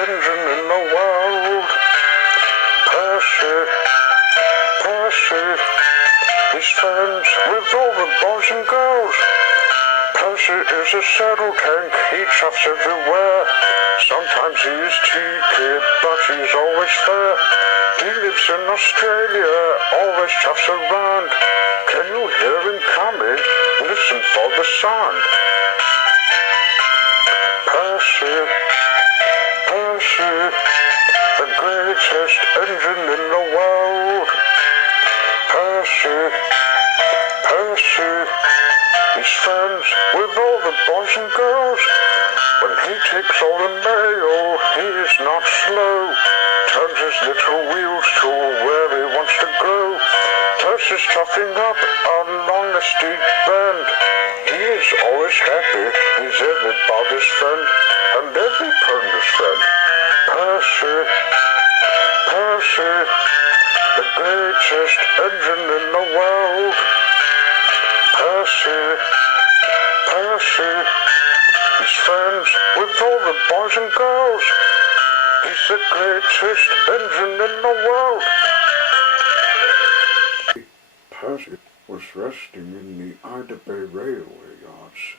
engine in the world. Percy, Percy, he's friends with all the boys and girls. Percy is a saddle tank, he chuffs everywhere. Sometimes he is cheeky, but he's always fair. He lives in Australia, always chuffs around. Can you hear him coming? Listen for the sound. Percy, Percy, the greatest engine in the world. Percy, Percy, he's friends with all the boys and girls. When he takes all the mail, he is not slow. Turns his little wheels to where he wants to go. Percy's chuffing up along the steep bend. He is always happy, he's everybody's friend, and everybody's friend. Percy, Percy, the greatest engine in the world. Percy, Percy, he's friends with all the boys and girls. He's the greatest engine in the world. Percy was resting in the Ida Bay railway yards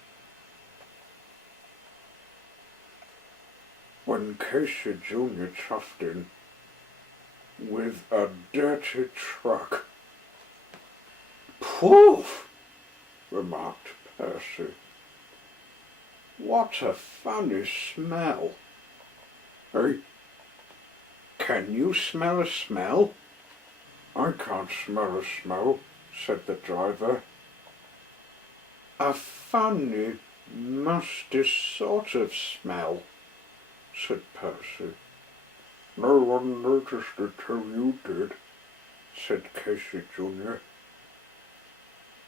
when Casey Jr. chuffed in with a dirty truck. "Poof!" remarked Percy. "What a funny smell." "Hey, can you smell a smell?" "I can't smell a smell," said the driver. "A funny, musty sort of smell," said Percy. "No one noticed it till you did," said Casey Jr.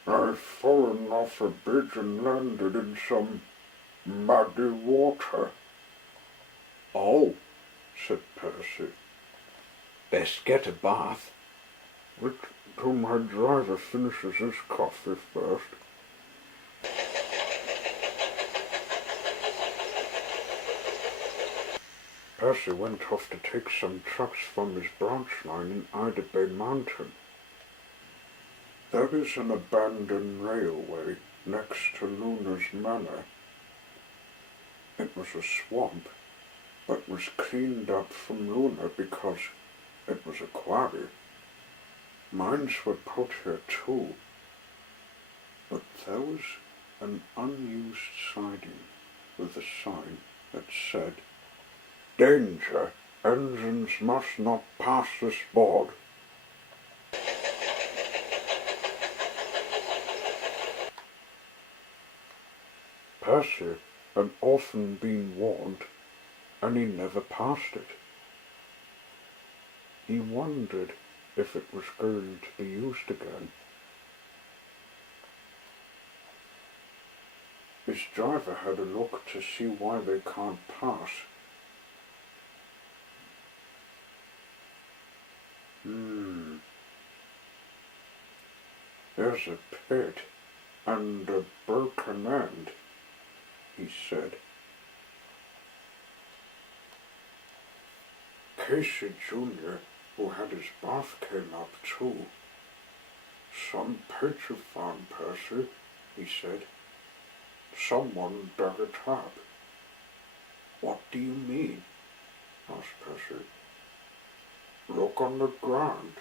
"I've fallen off a bridge and landed in some muddy water." "Oh," said Percy. "Best get a bath." "Wait till my driver finishes his coffee first." Percy went off to take some trucks from his branch line in Ida Bay Mountain. There is an abandoned railway next to Luna's Manor. It was a swamp, but was cleaned up from Luna because it was a quarry. Mines were put here too, but there was an unused siding with a sign that said, "Danger, engines must not pass this board." Percy had often been warned, and he never passed it. He wondered if it was going to be used again. His driver had a look to see why they can't pass. "There's a pit and a broken end," he said. Casey Jr., who had his bath, came up too. "Some pit you found, Percy," he said. "Someone dug it up." "What do you mean?" asked Percy. "Look on the ground."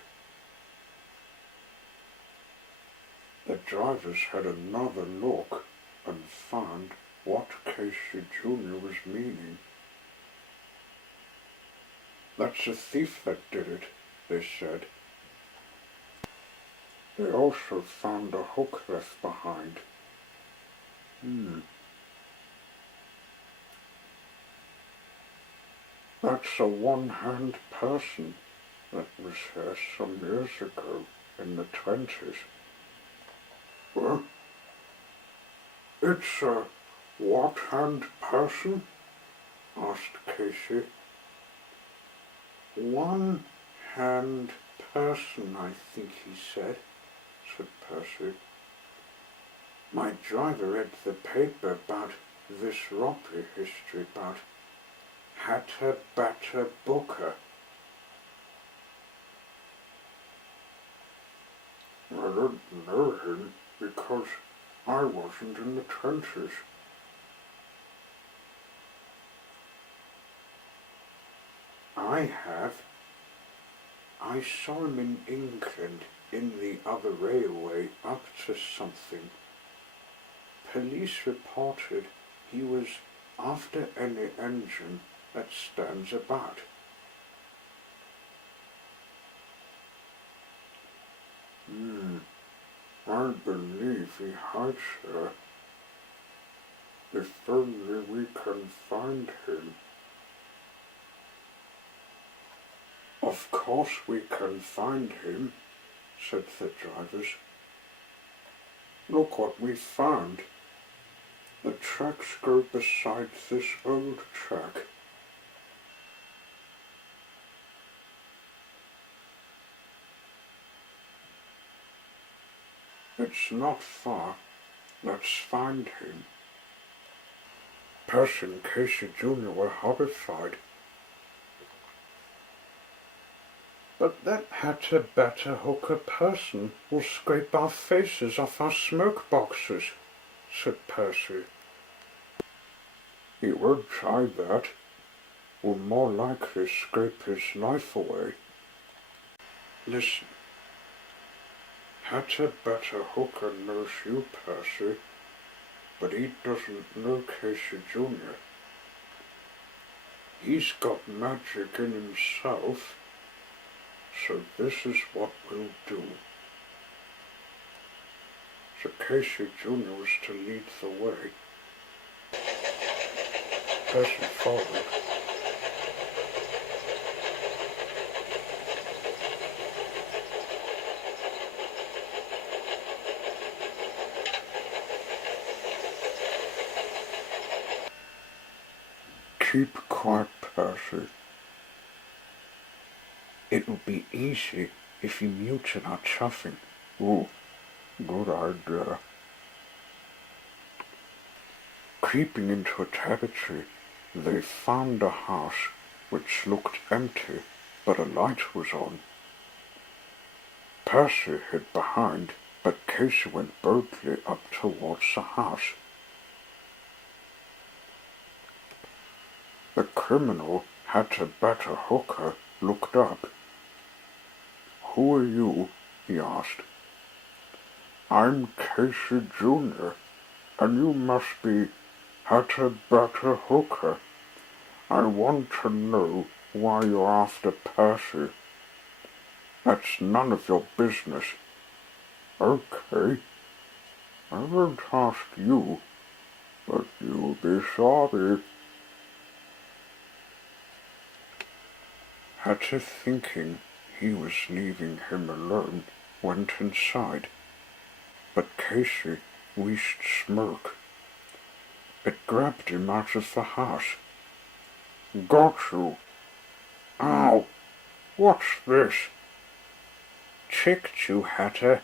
The drivers had another look and found what Casey Jr. was meaning. "That's a thief that did it," they said. They also found a hook left behind. "That's a one-hand person that was here some years ago in the 20s. "Well, it's a what-hand person?" asked Casey. "One-hand person, I think he said," said Percy. "My driver read the paper about this robbery history about Hatter Batter Booker. I don't know him because I wasn't in the trenches. I have. I saw him in England in the other railway up to something. Police reported he was after any engine that stands about. I believe he had, sir. If only we can find him. Of course we can find him, said the drivers. Look what we found. The tracks go beside this old track. It's not far. Let's find him. Percy and Casey Jr. were horrified. But that Hatter Batter Hooker person will scrape our faces off our smoke boxes, said Percy. He won't try that. We'll more likely scrape his life away. Listen. Hatter Batter Hooker knows you, Percy, but he doesn't know Casey Jr. He's got magic in himself, so this is what we'll do. So Casey Jr. was to lead the way. Percy followed. Keep quiet, Percy. It would be easy if you muted our chuffing. Ooh, good idea. Creeping into a territory, they found a house which looked empty, but a light was on. Percy hid behind, but Casey went boldly up towards the house. The criminal, Hatter Batter Hooker, looked up. Who are you? He asked. I'm Casey Jr., and you must be Hatter Batter Hooker. I want to know why you're after Percy. That's none of your business. Okay, I won't ask you, but you'll be sorry. Hatter, thinking he was leaving him alone, went inside, but Casey wheezed smoke. It grabbed him out of the house. Got you. Ow! What's this? Chicked you, Hatter.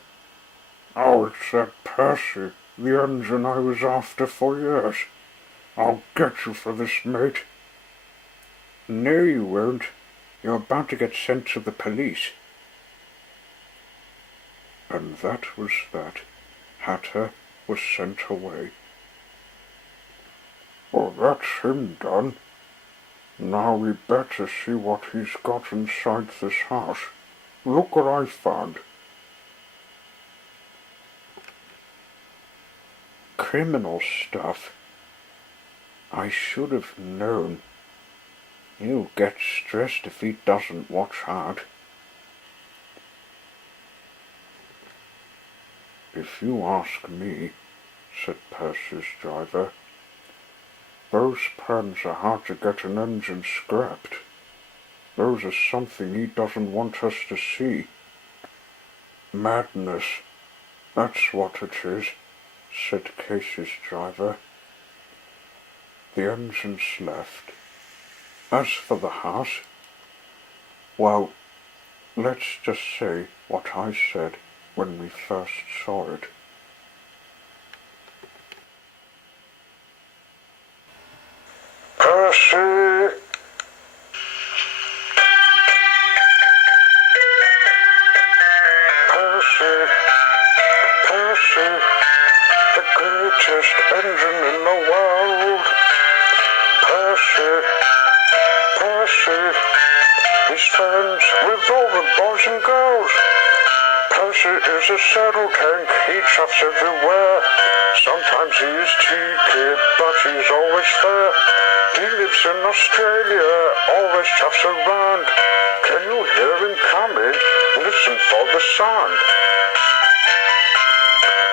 Oh, it's that Percy, the engine I was after for years. I'll get you for this, mate. No, you won't. You're about to get sent to the police. And that was that. Hatter was sent away. Oh, that's him done. Now we better see what he's got inside this house. Look what I found. Criminal stuff. I should have known. He'll get stressed if he doesn't watch out. If you ask me, said Percy's driver, those plans are how to get an engine scrapped. Those are something he doesn't want us to see. Madness, that's what it is, said Casey's driver. The engines left. As for the house, well, let's just say what I said when we first saw it. Percy, Percy, he's friends with all the boys and girls. Percy is a saddle tank, he chuffs everywhere. Sometimes he is cheeky, but he's always fair. He lives in Australia, always chuffs around. Can you hear him coming? Listen for the sound.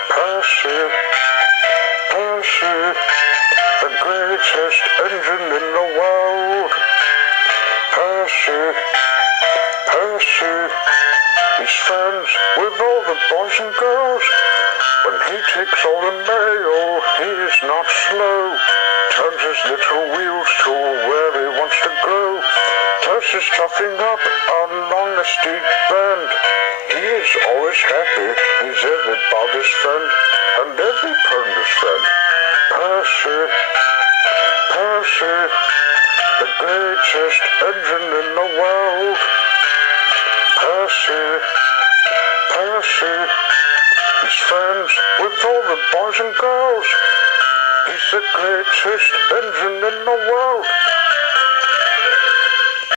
Percy, Percy, the greatest engine in the world. Percy, Percy, he's friends with all the boys and girls. When he takes all the mail, he is not slow. Turns his little wheels to where he wants to go. Percy's chuffing up along a steep bend. He is always happy, he's everybody's friend, and every pony's friend. Percy, Percy, the greatest engine in the world. Percy, Percy, he's friends with all the boys and girls. He's the greatest engine in the world.